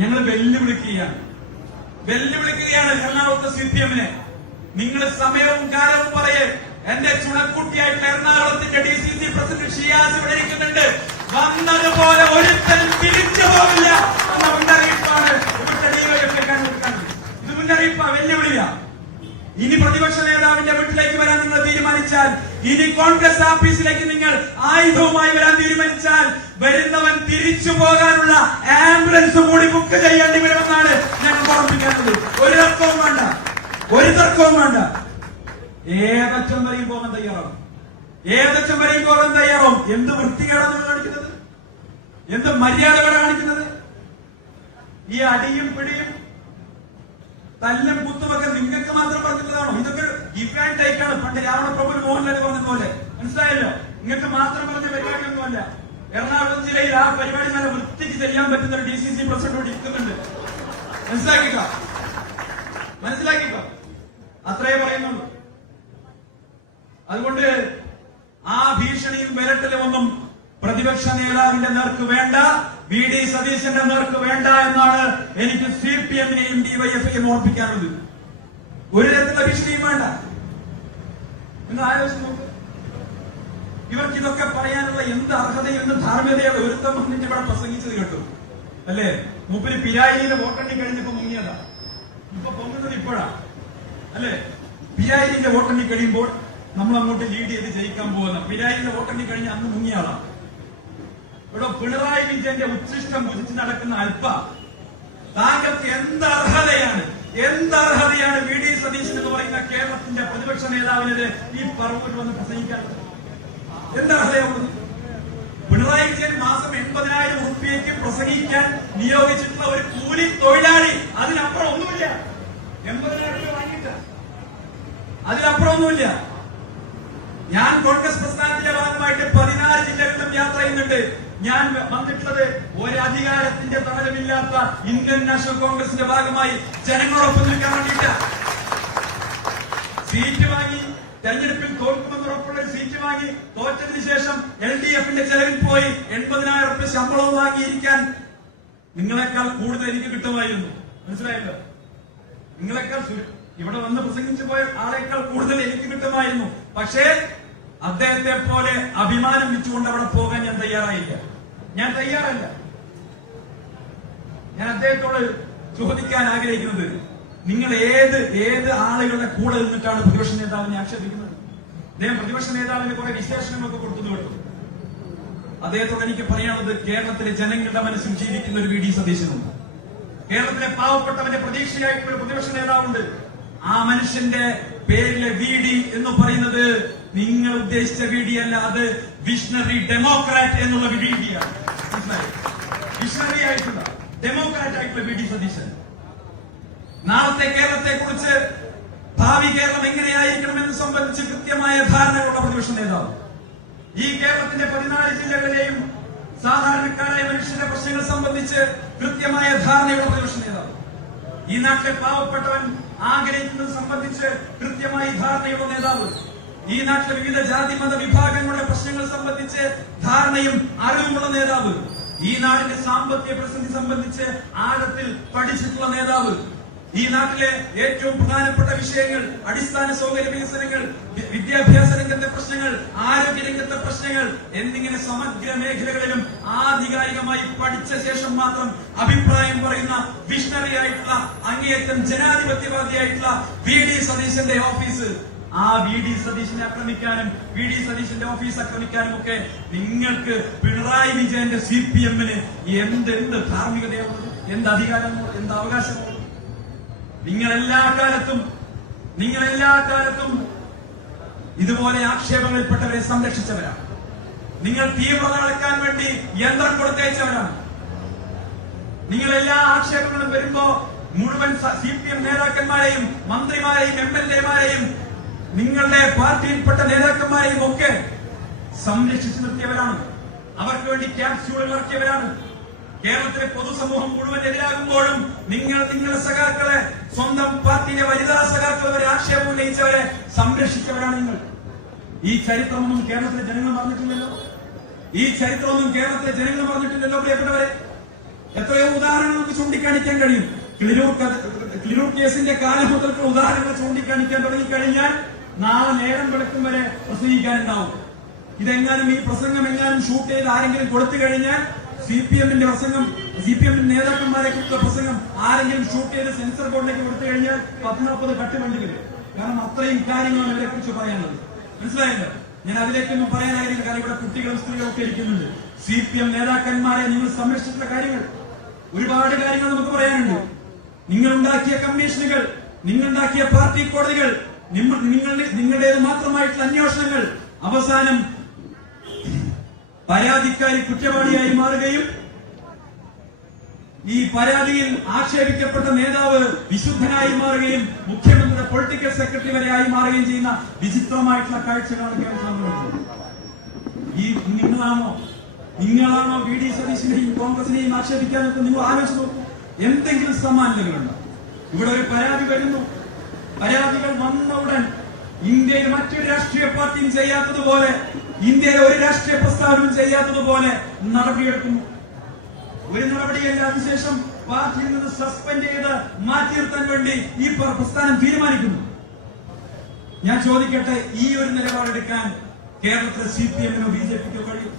ഞങ്ങൾ വെല്ലുവിളിക്കുകയാണ് എറണാകുളത്തെ CPM-നെ. നിങ്ങൾ സമയവും കാലവും പറയേ. എന്റെ ചുണക്കുട്ടിയായിട്ടുള്ള എറണാകുളത്തിന്റെ DCC പ്രസിഡന്റ് ഷിയാസ് ഇവിടെ ഇരിക്കുന്നുണ്ട്. വന്നതുപോലെ ഒരുത്തൻ തിരിച്ചു പോവില്ല എന്ന മുന്നറിയിപ്പാണ് ഇവിടുത്തെ ഇത് മുന്നറിയിപ്പാ, വെല്ലുവിളിയാ. ഇനി പ്രതിപക്ഷ നേതാവിന്റെ വീട്ടിലേക്ക് വരാൻ നിങ്ങൾ തീരുമാനിച്ചാൽ, ഇനി കോൺഗ്രസ് ഓഫീസിലേക്ക് നിങ്ങൾ ആയുധവുമായി വരാൻ തീരുമാനിച്ചാൽ, വരുന്നവൻ തിരിച്ചു പോകാനുള്ള ആംബുലൻസ് കൂടി ബുക്ക് ചെയ്യേണ്ടി വരുമെന്നാണ് ഞങ്ങൾ ഓർമ്മിക്കുന്നത്. ഒരു തർക്കവും വേണ്ട. ഏതറ്റം വരെയും പോകാൻ തയ്യാറാവും. എന്ത് വൃത്തികേടാണ് നിങ്ങൾ കാണിക്കുന്നത്? എന്ത് മര്യാദകളാണ് കാണിക്കുന്നത്? ഈ അടിയും പിടിയും തല്ലും കുത്തുമൊക്കെ നിങ്ങൾക്ക് മാത്രം പറഞ്ഞിട്ടുള്ളതാണോ? ഇതൊക്കെ ഗിവ് ആൻഡ് ടേക്ക് ആണ്. പണ്ട് രാവണപ്രഭു മോഹൻലാൽ പറഞ്ഞതുപോലെ. മനസ്സിലായല്ലോ? നിങ്ങൾക്ക് മാത്രം പറഞ്ഞ പരിപാടിയൊന്നുമല്ല. എറണാകുളം ജില്ലയിൽ ആ പരിപാടി നല്ല വൃത്തിക്ക് ചെയ്യാൻ പറ്റുന്ന ഒരു DCC പ്രസിഡന്റ് ഇരിക്കുന്നുണ്ട്. മനസ്സിലാക്കിക്കോ. അത്രേ പറയുന്നുള്ളൂ. അതുകൊണ്ട് ആ ഭീഷണിയും വിരട്ടലും ഒന്നും പ്രതിപക്ഷ നേതാവിന്റെ നേർക്ക് വേണ്ട, VD സതീശന്റെ നേർക്ക് വേണ്ട എന്നാണ് എനിക്ക് CPM-നെയും DYFI-യും ഓർപ്പിക്കാനുള്ളത്. ഒരു തരത്തിലുള്ള ഭീഷണിയും വേണ്ട. നിങ്ങൾ ആലോചിച്ച് നോക്ക്. ഇവർക്ക് ഇതൊക്കെ പറയാനുള്ള എന്ത് അർഹതയും എന്ത് ധാർമ്മികതയാണ് ഒരുത്തം വന്നിട്ട് ഇവിടെ പ്രസംഗിച്ചത് കേട്ടു അല്ലേ? മൂപ്പര് പിരായിലെ വോട്ടെണ്ണി കഴിഞ്ഞപ്പോ മുങ്ങിയതാ. ഇപ്പൊ പൊങ്ങുന്നത് ഇപ്പോഴാ അല്ലേ? പിരായിലിന്റെ വോട്ടെണ്ണി കഴിയുമ്പോൾ നമ്മൾ അങ്ങോട്ട് ലീഡ് ചെയ്ത് ജയിക്കാൻ പോകുന്ന പിരായിലിന്റെ വോട്ടെണ്ണി കഴിഞ്ഞ് അന്ന് മുങ്ങിയാളാ. ഇവിടെ പിണറായി വിജയന്റെ ഉച്ഛിഷ്ടം ഭുജിച്ച് നടക്കുന്ന അല്പ താങ്കൾക്ക് എന്ത് അർഹതയാണ് VD സതീശൻ എന്ന് പറയുന്ന കേരളത്തിന്റെ പ്രതിപക്ഷ നേതാവിനെതിരെ ഈ പറവൂർ വന്ന് പ്രസംഗിക്കാറുണ്ട്? എന്തർഹതയാവുന്നത്? പിണറായി വിജയൻ മാസം 80,000 രൂപയ്ക്ക് പ്രസംഗിക്കാൻ നിയോഗിച്ചിട്ടുള്ള ഒരു കൂലി തൊഴിലാളി. അതിനപ്പുറം ഒന്നുമില്ല. 80,000 രൂപ വാങ്ങിയിട്ട അതിനപ്പുറം ഒന്നുമില്ല. ഞാൻ കോൺഗ്രസ് പ്രസ്ഥാനത്തിന്റെ ഭാഗമായിട്ട് 14 ജില്ലകളിലും യാത്ര ചെയ്യുന്നുണ്ട്. ഞാൻ വന്നിട്ടുള്ളത് ഒരധികാരത്തിന്റെ തണലുമില്ലാത്ത ഇന്ത്യൻ നാഷണൽ കോൺഗ്രസിന്റെ ഭാഗമായി ജനങ്ങളോടൊപ്പം നിൽക്കാൻ വേണ്ടിയിട്ട്. സീറ്റ് വാങ്ങി, തെരഞ്ഞെടുപ്പിൽ തോൽക്കുമെന്ന് ഉറപ്പുള്ള സീറ്റ് വാങ്ങി, തോറ്റതിന് ശേഷം LDF-ന്റെ ചെലവിൽ പോയി 80,000 രൂപ ശമ്പളവും വാങ്ങിയിരിക്കാൻ നിങ്ങളെക്കാൾ കൂടുതൽ എനിക്ക് കിട്ടുമായിരുന്നു. മനസ്സിലായല്ലോ? നിങ്ങളെക്കാൾ ഇവിടെ വന്ന് പ്രസംഗിച്ചു പോയ ആളെക്കാൾ കൂടുതൽ എനിക്ക് കിട്ടുമായിരുന്നു. പക്ഷേ അദ്ദേഹത്തെ പോലെ അഭിമാനം വെച്ചുകൊണ്ട് അവിടെ പോകാൻ ഞാൻ തയ്യാറായില്ല. ഞാൻ അദ്ദേഹത്തോട് ചോദിക്കാൻ ആഗ്രഹിക്കുന്നത്, നിങ്ങൾ ഏത് ആളുകളുടെ കൂടെ നിന്നിട്ടാണ് പ്രതിപക്ഷ നേതാവിനെ ആക്ഷേപിക്കുന്നത്? അദ്ദേഹം പ്രതിപക്ഷ നേതാവിന് കുറെ വിശേഷണങ്ങളൊക്കെ കൊടുത്തു കേട്ടു. അദ്ദേഹത്തോട് എനിക്ക് പറയാനുള്ളത്, കേരളത്തിലെ ജനങ്ങളുടെ മനസ്സിൽ ജീവിക്കുന്ന ഒരു VD സതീശനുണ്ട്. കേരളത്തിലെ പാവപ്പെട്ടവന്റെ പ്രതീക്ഷയായിട്ടുള്ള പ്രതിപക്ഷ നേതാവുണ്ട്. ആ മനുഷ്യന്റെ പേരിലെ VD എന്ന് പറയുന്നത് നിങ്ങൾ ഉദ്ദേശിച്ച VD അല്ല. അത് വിഷണറി ഡെമോക്രാറ്റ് എന്നുള്ള VD-യാണ്. വിഷണറി ആയിട്ടുള്ള ഡെമോക്രാറ്റ് ആയിട്ടുള്ള VD സതീശൻ. നാളത്തെ കേരളത്തെ കുറിച്ച്, ഭാവി കേരളം എങ്ങനെയായിരിക്കണമെന്ന് സംബന്ധിച്ച് കൃത്യമായ ധാരണകളുള്ള പ്രതിപക്ഷ നേതാവ്. ഈ കേരളത്തിന്റെ 14 ജില്ലകളിലെയും സാധാരണക്കാരായ മനുഷ്യന്റെ പ്രശ്നങ്ങൾ സംബന്ധിച്ച് കൃത്യമായ ധാരണയുള്ള പ്രതിപക്ഷ നേതാവ്. ഈ നാട്ടിലെ പാവപ്പെട്ടവൻ ആഗ്രഹിക്കുന്നത് സംബന്ധിച്ച് കൃത്യമായി ധാരണയുള്ള നേതാവ്. ഈ നാട്ടിലെ വിവിധ ജാതി മത വിഭാഗങ്ങളുടെ പ്രശ്നങ്ങൾ സംബന്ധിച്ച് ധാരണയും അറിവുമുള്ള നേതാവ്. ഈ നാടിന്റെ സാമ്പത്തിക പ്രതിസന്ധി സംബന്ധിച്ച് ആഴത്തിൽ പഠിച്ചിട്ടുള്ള നേതാവ്. ഈ നാട്ടിലെ ഏറ്റവും പ്രധാനപ്പെട്ട വിഷയങ്ങൾ, അടിസ്ഥാന സൗകര്യ വികസനങ്ങൾ, വിദ്യാഭ്യാസ രംഗത്തെ പ്രശ്നങ്ങൾ, ആരോഗ്യ രംഗത്തെ പ്രശ്നങ്ങൾ എന്നിങ്ങനെ സമഗ്ര മേഖലകളിലും ആധികാരികമായി പഠിച്ച ശേഷം മാത്രം അഭിപ്രായം പറയുന്ന വിഷണറി ആയിട്ടുള്ള, അങ്ങേയറ്റം ജനാധിപത്യവാദിയായിട്ടുള്ള VD സതീശന്റെ ഓഫീസ്. ആ VD സതീശനെ ആക്രമിക്കാനും VD സതീശന്റെ ഓഫീസ് ആക്രമിക്കാനും ഒക്കെ നിങ്ങൾക്ക് പിണറായി വിജയന്റെ CPM-ന് എന്ത് ധാർമ്മികതയാണുള്ളത്? എന്ത് അധികാരമോ എന്ത് അവകാശമോ? നിങ്ങൾ എല്ലാ കാലത്തും ഇതുപോലെ ആക്ഷേപങ്ങളിൽപ്പെട്ടവരെ സംരക്ഷിച്ചവരാണ്. നിങ്ങൾ തീവ്രത അളക്കാൻ വേണ്ടി യന്ത്രം കൊടുത്തയച്ചവരാണ്. നിങ്ങൾ എല്ലാ ആക്ഷേപങ്ങളും വരുമ്പോ മുഴുവൻ CPM നേതാക്കന്മാരെയും മന്ത്രിമാരെയും MLA-മാരെയും നിങ്ങളുടെ പാർട്ടിയിൽപ്പെട്ട നേതാക്കന്മാരെയും ഒക്കെ സംരക്ഷിച്ചു നിർത്തിയവരാണ്. അവർക്ക് വേണ്ടി ക്യാപ്സ്യൂളുകൾ ഇറക്കിയവരാണ്. കേരളത്തിലെ പൊതുസമൂഹം മുഴുവൻ എതിരാകുമ്പോഴും നിങ്ങളുടെ സഖാക്കളെ, സ്വന്തം പാർട്ടിയിലെ വനിതാ സഖാക്കൾ വരെ ആക്ഷേപം ഉന്നയിച്ചവരെ സംരക്ഷിച്ചവരാണ് നിങ്ങൾ. ഈ ചരിത്രമൊന്നും കേരളത്തിലെ ജനങ്ങൾ പറഞ്ഞിട്ടില്ലല്ലോ. പ്രിയപ്പെട്ടവരെ. എത്രയോ ഉദാഹരണങ്ങൾ നമുക്ക് ചൂണ്ടിക്കാണിക്കാൻ കഴിയും. ക്ലിരൂർ കേസിന്റെ കാലം മുതൽക്കുള്ള ഉദാഹരണങ്ങൾ ചൂണ്ടിക്കാണിക്കാൻ തുടങ്ങിക്കഴിഞ്ഞാൽ നാളെ നേരം വെളുക്കും വരെ പ്രസംഗിക്കാനുണ്ടാവും. ഇതെങ്ങാനും ഈ പ്രസംഗം എങ്ങാനും ഷൂട്ട് ചെയ്ത് ആരെങ്കിലും കൊടുത്തു കഴിഞ്ഞാൽ സിപിഎമ്മിന്റെ പ്രസംഗം, സിപിഎമ്മിന്റെ നേതാക്കന്മാരെ കുറിച്ചുള്ള പ്രസംഗം ആരെങ്കിലും ഷൂട്ട് ചെയ്ത് സെൻസർ ബോർഡിലേക്ക് കൊടുത്തു കഴിഞ്ഞാൽ 10-40 കട്ട് വണ്ടി വരും. കാരണം അത്രയും കാര്യങ്ങളാണ് ഇവരെ കുറിച്ച് പറയാനുള്ളത്. മനസ്സിലായല്ലോ? ഞാൻ അതിലേക്കൊന്നും പറയാനായിരുന്നു. കാരണം ഇവിടെ കുട്ടികളും സ്ത്രീകളും ഒക്കെ ഇരിക്കുന്നുണ്ട്. സിപിഎം നേതാക്കന്മാരെ നിങ്ങൾ സംരക്ഷിച്ചിട്ടുള്ള കാര്യങ്ങൾ, ഒരുപാട് കാര്യങ്ങൾ നമുക്ക് പറയാനുണ്ട്. നിങ്ങളുണ്ടാക്കിയ കമ്മീഷനുകൾ, നിങ്ങളുണ്ടാക്കിയ പാർട്ടി കോടതികൾ, നിങ്ങളുടേത് മാത്രമായിട്ടുള്ള അന്വേഷണങ്ങൾ അവസാനം പരാതിക്കാരി കുറ്റവാളിയായി മാറുകയും ഈ പരാതിയിൽ ആക്ഷേപിക്കപ്പെട്ട നേതാവ് വിശുദ്ധനായി മാറുകയും മുഖ്യമന്ത്രിയുടെ പൊളിറ്റിക്കൽ സെക്രട്ടറി വരെ ആയി മാറുകയും ചെയ്യുന്ന വിചിത്രമായിട്ടുള്ള കാഴ്ചകളാണ് കേരളത്തിൽ. ഈ നിങ്ങളാണോ വി ഡി സതീശിനെയും കോൺഗ്രസിനെയും ആക്ഷേപിക്കാനൊക്കെ നിങ്ങൾ ആലോചിച്ച് നോക്കൂ. എന്തെങ്കിലും സമാനതകളുണ്ടോ? ഇവിടെ ഒരു പരാതി വരുന്നു, പരാതികൾ വന്ന ഉടൻ ഇന്ത്യയിൽ മറ്റൊരു രാഷ്ട്രീയ പാർട്ടിയും ചെയ്യാത്തതുപോലെ, ഇന്ത്യയിലെ ഒരു രാഷ്ട്രീയ പ്രസ്ഥാനവും ചെയ്യാത്തതുപോലെ നടപടിയെടുക്കുന്നു. ഒരു നടപടിയല്ല, അതിനുശേഷം പാർട്ടിയിൽ നിന്ന് സസ്പെൻഡ് ചെയ്ത് മാറ്റി നിർത്താൻ വേണ്ടി ഈ പ്രസ്ഥാനം തീരുമാനിക്കുന്നു. ഞാൻ ചോദിക്കട്ടെ, ഈ ഒരു നിലപാടെടുക്കാൻ കേരളത്തിലെ സിപിഎമ്മിനോ ബിജെപിക്കോ കഴിയും?